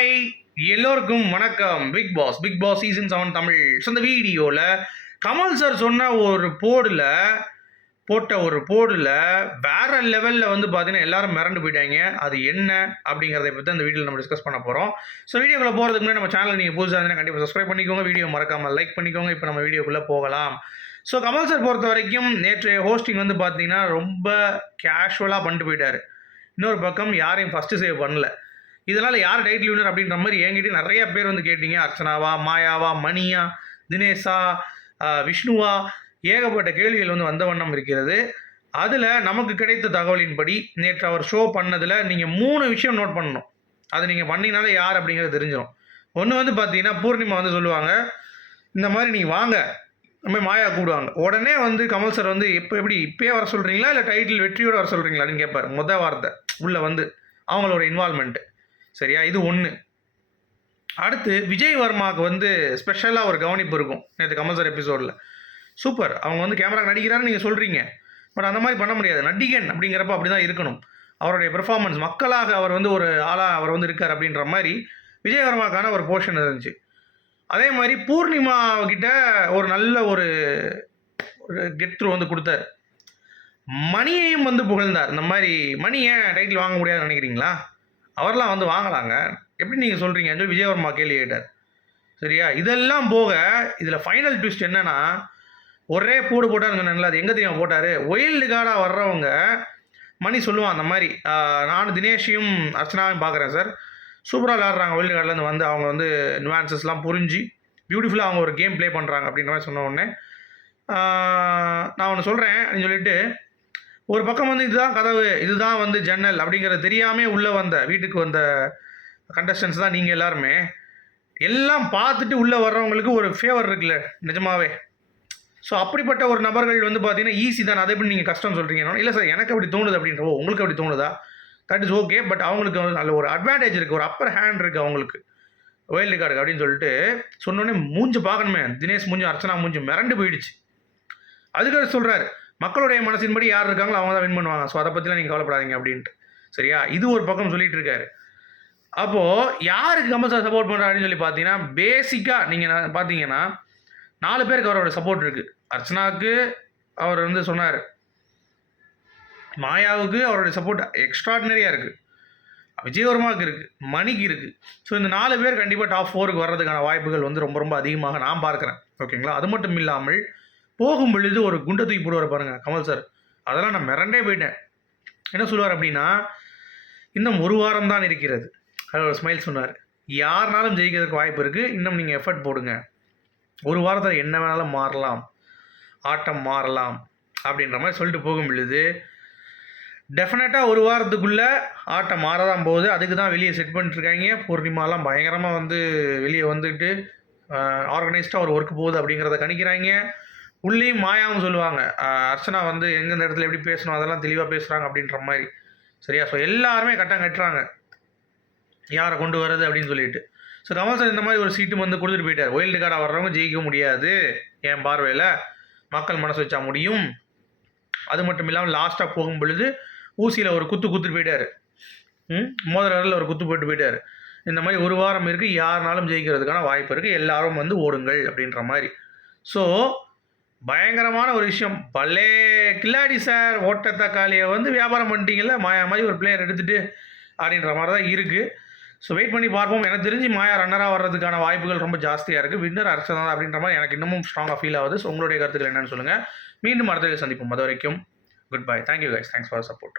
Hi எல்லோருக்கும் வணக்கம். Big Boss Big Boss season seven Tamil. So இந்த வீடியோவில் கமல் சார் சொன்ன ஒரு போடில் போட்ட ஒரு போடில் வேற லெவலில் வந்து பார்த்தீங்கன்னா எல்லாரும் மிரண்டு போயிட்டாங்க. அது என்ன அப்படிங்கிறத பற்றி அந்த வீடியோவில் நம்ம டிஸ்கஸ் பண்ண போகிறோம் ஸோ வீடியோக்குள்ளே போகிறதுக்கு முன்னாடி நம்ம சேனல் நீங்கள் புதுசாக இருந்தால் கண்டிப்பாக சப்ஸ்கிரைப் பண்ணிக்கோங்க. வீடியோ மறக்காமல் லைக் பண்ணிக்கோங்க. இப்போ நம்ம வீடியோக்குள்ளே போகலாம். ஸோ கமல் சார் பொறுத்த வரைக்கும் நேற்று ஹோஸ்டிங் வந்து பார்த்தீங்கன்னா ரொம்ப கேஷுவலாக பண்ணிட்டு போயிட்டார். இன்னொரு பக்கம் யாரையும் ஃபஸ்ட்டு சேவ் பண்ணல. இதனால் யார் டைட்டில் வினர் அப்படின்ற மாதிரி என்கிட்ட நிறைய பேர் வந்து கேட்டீங்க. அர்ச்சனாவா மாயாவா மணியா தினேஷா விஷ்ணுவா ஏகப்பட்ட கேள்விகள் வந்து வந்த வண்ணம் இருக்கிறது. அதில் நமக்கு கிடைத்த தகவலின்படி நேற்று அவர் ஷோ பண்ணதில் நீங்கள் மூணு விஷயம் நோட் பண்ணணும். அது நீங்கள் பண்ணினாலே யார் அப்படிங்கிறது தெரிஞ்சிடும் ஒன்று வந்து பார்த்தீங்கன்னா பூர்ணிமா வந்து சொல்லுவாங்க இந்த மாதிரி நீங்கள் வாங்க. இந்த மாதிரி மாயா கூடுவாங்க உடனே வந்து கமல் சார் வந்து எப்போ எப்படி இப்பயே வர சொல்கிறீங்களா இல்லை டைட்டில் வெற்றியோடு வர சொல்கிறீங்களா அப்படின்னு கேட்பார் முத வார்த்தை உள்ளே வந்து அவங்களோட இன்வால்மெண்ட்டு சரியா? இது ஒன்று அடுத்து விஜய் வர்மாவுக்கு வந்து ஸ்பெஷலாக ஒரு கவனிப்பு இருக்கும். நேற்று கமல் சார் எபிசோடில் சூப்பர் அவங்க வந்து கேமரா நடிக்கிறான்னு நீங்கள் சொல்கிறீங்க பட் அந்த மாதிரி பண்ண முடியாது. நடிகன் அப்படிங்கிறப்ப அப்படி தான் இருக்கணும். அவருடைய பெர்ஃபார்மன்ஸ் மக்களாக அவர் வந்து ஒரு ஆளாக அவர் வந்து இருக்கார் அப்படின்ற மாதிரி விஜயவர்மாக்கான ஒரு போர்ஷன் இருந்துச்சு. அதே மாதிரி பூர்ணிமா கிட்ட ஒரு நல்ல ஒரு ஒரு கெட் த்ரூ வந்து கொடுத்தாரு. மணியையும் வந்து புகழ்ந்தார். இந்த மாதிரி மணி ஏன் டைட்டில் வாங்க முடியாதுன்னு நினைக்கிறீங்களா? அவர்லாம் வந்து வாங்கலாங்க. எப்படி நீங்கள் சொல்கிறீங்கன்னு சொல்லி விஜயவர்மா கேள்வி கேட்டார். சரியா? இதெல்லாம் போக இதில் ஃபைனல் ட்விஸ்ட் என்னன்னா ஒரே பூடு போட்டாருன்னு சொன்னேன்ல அது எங்கே தெரியும் போட்டார்? ஒயில்டு கார்டாக வர்றவங்க மணி சொல்லுவான் அந்த மாதிரி நான் நானும் தினேஷையும் அர்ச்சனாவையும் பார்க்குறேன் சார். சூப்பராக விளாட்றாங்க ஒயில்டு கார்டிலேருந்து வந்து அவங்க வந்து நுவான்சஸ்லாம் புரிஞ்சு பியூட்டிஃபுல்லாக அவங்க ஒரு கேம் ப்ளே பண்ணுறாங்க அப்படின்ற மாதிரி சொன்ன உடனே நான் ஒன்று சொல்கிறேன் அப்படின்னு சொல்லிட்டு ஒரு பக்கம் வந்து இதுதான் கதவு இதுதான் வந்து ஜன்னல் அப்படிங்கிறது தெரியாமே உள்ளே வந்த வீட்டுக்கு வந்த கண்டஸ்டன்ஸ் தான் நீங்கள் எல்லாருமே. எல்லாம் பார்த்துட்டு உள்ளே வர்றவங்களுக்கு ஒரு ஃபேவர் இருக்குல்ல நிஜமாவே. ஸோ அப்படிப்பட்ட ஒரு நபர்கள் வந்து பார்த்தீங்கன்னா ஈஸி தான். அதை எப்படி நீங்கள் கஷ்டம் சொல்கிறீங்க இல்லை சார் எனக்கு அப்படி தோணுது அப்படின்றவோ உங்களுக்கு அப்படி தோணுதா? தட் இஸ் ஓகே பட் அவங்களுக்கு வந்து நல்ல ஒரு அட்வான்டேஜ் இருக்குது ஒரு அப்பர் ஹேண்ட் இருக்குது அவங்களுக்கு. வேர்ல்டு கார்டு அப்படின்னு சொல்லிட்டு சொன்னோடனே மூஞ்சு பார்க்கணுமே. தினேஷ் மூஞ்சி அர்ச்சனா மூஞ்சு மிரண்டு போயிடுச்சு. அதுக்கு சொல்கிறாரு மக்களுடைய மனசின்படி யார் இருக்காங்களோ அவங்க தான் வின் பண்ணுவாங்க. ஸோ அதை பற்றிலாம் நீங்கள் கவலைப்படாதீங்க அப்படின்ட்டு. சரியா? இது ஒரு பக்கம் சொல்லிட்டு இருக்காரு. அப்போது யாருக்கு கமல் சப்போர்ட் சப்போர்ட் பண்ணுறாருன்னு சொல்லி பார்த்தீங்கன்னா பேசிக்காக நீங்கள் பார்த்தீங்கன்னா நாலு பேருக்கு அவரோட சப்போர்ட் இருக்குது அர்ச்சனாவுக்கு அவர் வந்து சொன்னார். மாயாவுக்கு அவருடைய சப்போர்ட் எக்ஸ்ட்ராடினரியாக இருக்குது விஜயவர்மாவுக்கு இருக்குது மணிக்கு இருக்குது ஸோ இந்த நாலு பேர் கண்டிப்பாக டாப் ஃபோருக்கு வர்றதுக்கான வாய்ப்புகள் வந்து ரொம்ப ரொம்ப அதிகமாக நான் பார்க்குறேன். ஓகேங்களா அது மட்டும் இல்லாமல் போகும் பொழுது ஒரு குண்டை தூக்கி போடுவார் பாருங்கள் கமல் சார். அதெல்லாம் நான் மிரண்டே போயிட்டேன். என்ன சொல்லுவார் அப்படின்னா இன்னும் ஒரு வாரம் தான் இருக்கிறது. அது ஒரு ஸ்மைல் சொன்னார். யாருனாலும் ஜெயிக்கிறதுக்கு வாய்ப்பு இருக்குது இன்னும் நீங்கள் எஃபர்ட் போடுங்க. ஒரு வாரத்தில் என்ன வேணாலும் மாறலாம். ஆட்டம் மாறலாம். அப்படின்ற மாதிரி சொல்லிட்டு போகும் பொழுது டெஃபினட்டாக ஒரு வாரத்துக்குள்ளே ஆட்டம் மாறதான் போகுது. அதுக்கு தான் வெளியே செட் பண்ணிட்டுருக்காங்க. பூர்ணிமாலாம் பயங்கரமாக வந்து வெளியே வந்துட்டு ஆர்கனைஸ்டாக ஒரு ஒர்க் போகுது அப்படிங்கிறத கணிக்கிறாங்க. உள்ளேயும் மாயாவும் சொல்லுவாங்க. அர்ச்சனா வந்து எந்தெந்த இடத்துல எப்படி பேசணும் அதெல்லாம் தெளிவாக பேசுகிறாங்க அப்படின்ற மாதிரி. சரியா? ஸோ எல்லாருமே கட்டம் கட்டுறாங்க. யாரை கொண்டு வர்றது அப்படின்னு சொல்லிட்டு. ஸோ கமல் சார் இந்த மாதிரி ஒரு சீட்டு வந்து கொடுத்துட்டு போயிட்டார். ஒயில்டு கார்டாக வர்றவங்க ஜெயிக்க முடியாது. என் பார்வையில்? மக்கள் மனசு வச்சா முடியும். அது மட்டும் இல்லாமல் லாஸ்ட்டாக போகும் பொழுது ஊசியில் ஒரு குத்து குத்துட்டு போயிட்டார். மோதிர மோதிரத்தில் ஒரு குத்து போட்டு போயிட்டார். இந்த மாதிரி ஒரு வாரம் இருக்குது யாருனாலும் ஜெயிக்கிறதுக்கான வாய்ப்பு இருக்குது எல்லாரும் வந்து ஓடுங்கள் அப்படின்ற மாதிரி. ஸோ பயங்கரமான ஒரு விஷயம். பல்லே கில்லாடி சார் ஓட்ட தக்காளியை வந்து வியாபாரம் பண்ணிட்டீங்கல்ல மாயா மாதிரி ஒரு பிளேயர் எடுத்துகிட்டு அப்படின்ற மாதிரி தான் இருக்குது ஸோ வெயிட் பண்ணி பார்ப்போம். எனக்கு தெரிஞ்சு மாயா ரன்னராக வர்றதுக்கான வாய்ப்புகள் ரொம்ப ஜாஸ்தியாக இருக்குது வின்னர் அர்ச்சனா அப்படின்ற மாதிரி எனக்கு இன்னமும் ஸ்ட்ராங்காக ஃபீல் ஆகுது. ஸோ உங்களுடைய கருத்துக்கள் என்னென்னு சொல்லுங்கள் மீண்டும் அடுத்த சந்திப்போம். அது வரைக்கும் good bye thank you guys thanks for support